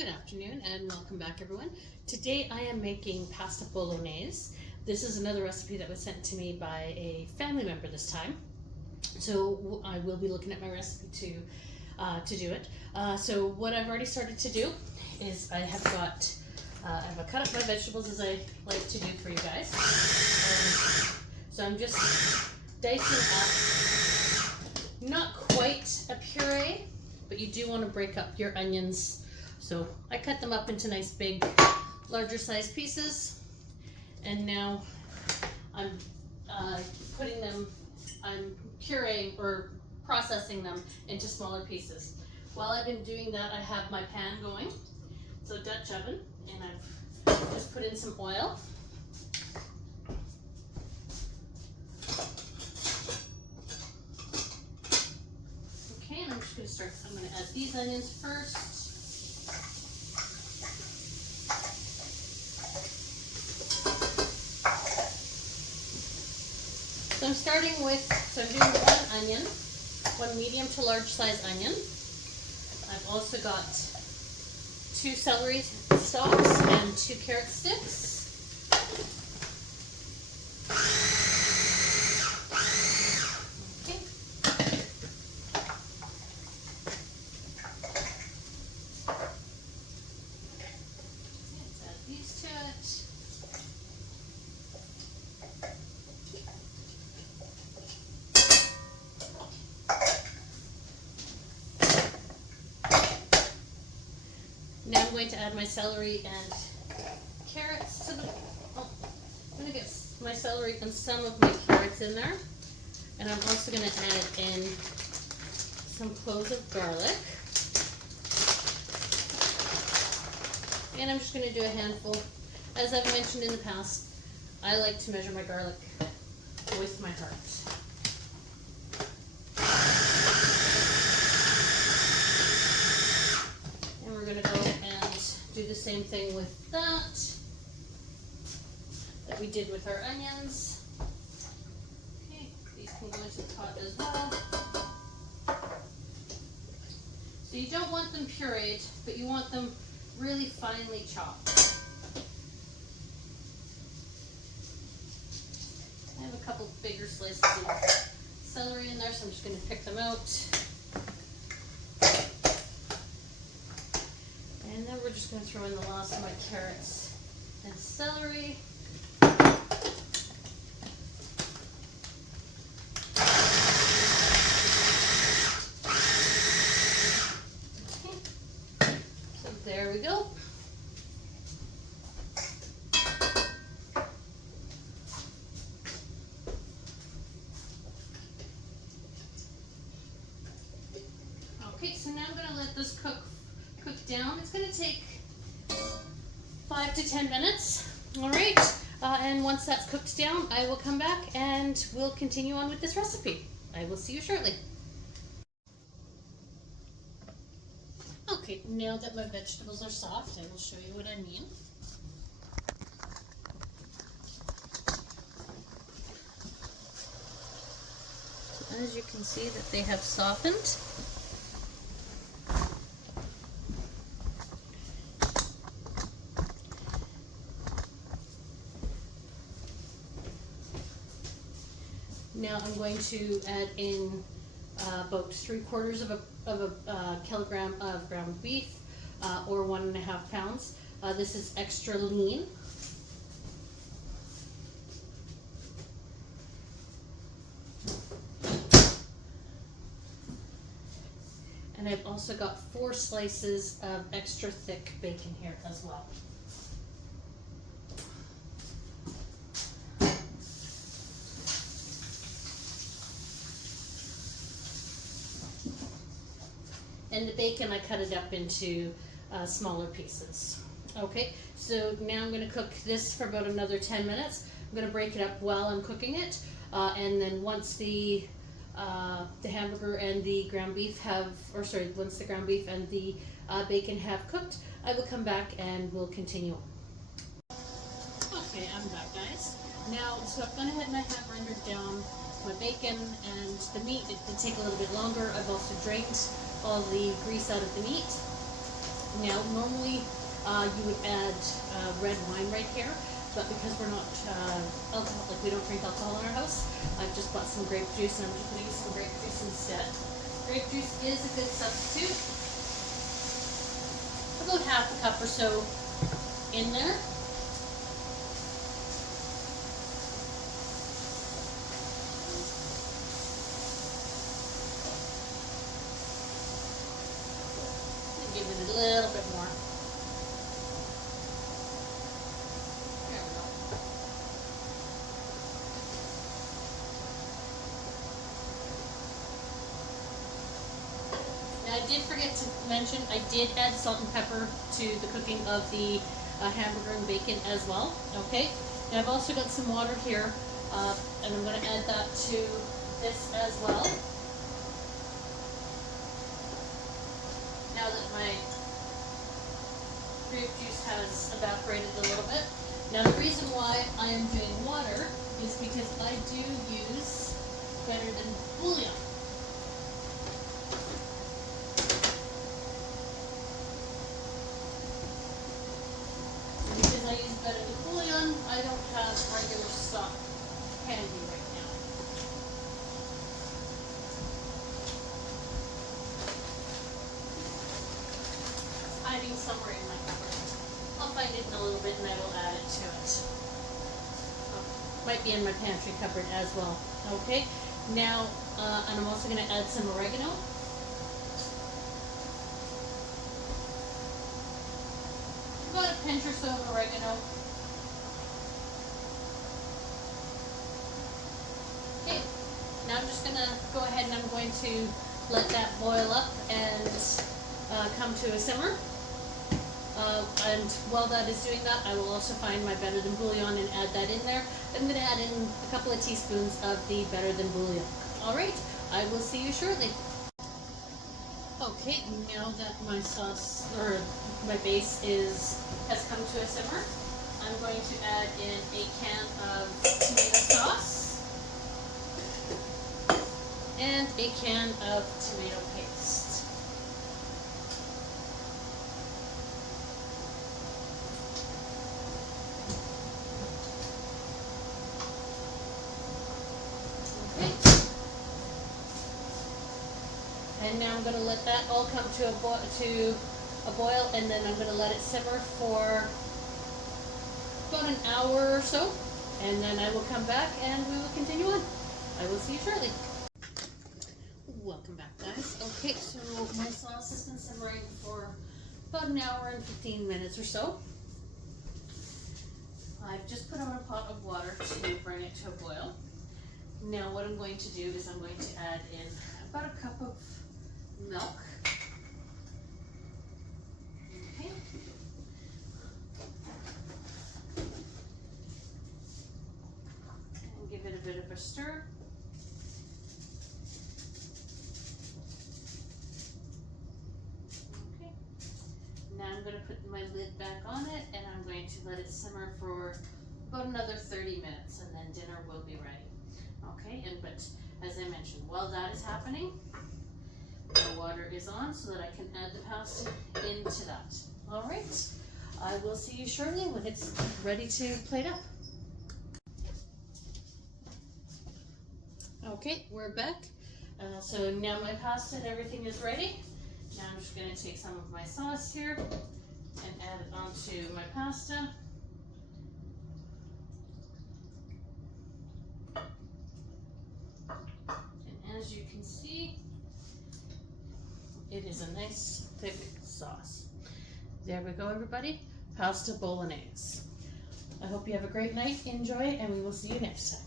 Good afternoon and welcome back, everyone. Today I am making pasta bolognese. This is another recipe that was sent to me by a family member this time. So I will be looking at my recipe to do it. So what I've already started to do is I've cut up my vegetables as I like to do for you guys. So I'm just dicing up, not quite a puree, but you do want to break up your onions. So I cut them up into nice big, larger size pieces, and now I'm I'm pureeing or processing them into smaller pieces. While I've been doing that, I have my pan going. It's a Dutch oven, and I've just put in some oil. Okay, and I'm going to add these onions first. So I'm starting with, I'm doing one onion, one medium to large size onion. I've also got 2 celery stalks and 2 carrot sticks. Okay. Let's add these to it. Now I'm going to add my celery and carrots to the, I'm going to get my celery and some of my carrots in there. And I'm also going to add in some cloves of garlic. And I'm just going to do a handful. As I've mentioned in the past, I like to measure my garlic with my heart. We're going to go and do the same thing with that we did with our onions. Okay, these can go into the pot as well. So you don't want them pureed, but you want them really finely chopped. I have a couple bigger slices of celery in there, so I'm just going to pick them out. And then we're just going to throw in the last of my carrots and celery. Okay. So there we go. Okay, so now I'm going to let this cook down. It's going to take 5 to 10 minutes. All right, and once that's cooked down, I will come back and we'll continue on with this recipe. I will see you shortly. Okay, now that my vegetables are soft, I will show you what I mean. So as you can see that they have softened. Now I'm going to add in about 3/4 of a kilogram of ground beef, or 1.5 pounds. This is extra lean. And I've also got 4 slices of extra thick bacon here as well. And the bacon, I cut it up into smaller pieces. Okay, so now I'm going to cook this for about another 10 minutes. I'm going to break it up while I'm cooking it, and then once the hamburger and the ground beef once the ground beef and the bacon have cooked, I will come back and we'll continue on. Okay, I'm back, guys. Now, so I've gone ahead and I have rendered down my bacon and the meat. It did take a little bit longer. I've also drained all the grease out of the meat. Now, normally you would add red wine right here, but because we're not alcohol, like we don't drink alcohol in our house, I've just bought some grape juice, and I'm just going to use some grape juice instead. Grape juice is a good substitute. About half a cup or so in there. Give it a little bit more. There we go. Now I did forget to mention, I did add salt and pepper to the cooking of the hamburger and bacon as well. Okay. And I've also got some water here, and I'm going to add that to this as well. Now that my grape juice has evaporated a little bit. Now the reason why I am doing water is because I do use better than bouillon. And because I use better than bouillon, I don't have regular stock handy right now. Hiding somewhere in my cupboard. I'll find it in a little bit and I will add it to it. Might be in my pantry cupboard as well. Okay, now, and I'm also going to add some oregano. About a pinch or so of oregano. Okay, now I'm just going to go ahead and I'm going to let that boil up and come to a simmer. And while that is doing that, I will also find my better than bouillon and add that in there. I'm going to add in a couple of teaspoons of the better than bouillon. Alright, I will see you shortly. Okay, now that my sauce, or my base has come to a simmer, I'm going to add in a can of tomato sauce and a can of tomato paste. And now I'm going to let that all come to a boil, and then I'm going to let it simmer for about an hour or so, and then I will come back and we will continue on. I will see you shortly. Welcome back, guys. Okay, so my sauce has been simmering for about an hour and 15 minutes or so. I've just put on a pot of water to bring it to a boil. Now what I'm going to do is I'm going to add in about a cup of milk. Okay. And give it a bit of a stir. Okay. Now I'm going to put my lid back on it and I'm going to let it simmer for about another 30 minutes and then dinner will be ready. Okay, but as I mentioned, while that is happening, the water is on so that I can add the pasta into that. All right, I will see you shortly when it's ready to plate up. Okay, we're back. So now my pasta and everything is ready. Now I'm just going to take some of my sauce here and add it onto my pasta. And as you can see, it is a nice thick sauce. There we go, everybody. Pasta Bolognese. I hope you have a great night. Enjoy, and we will see you next time.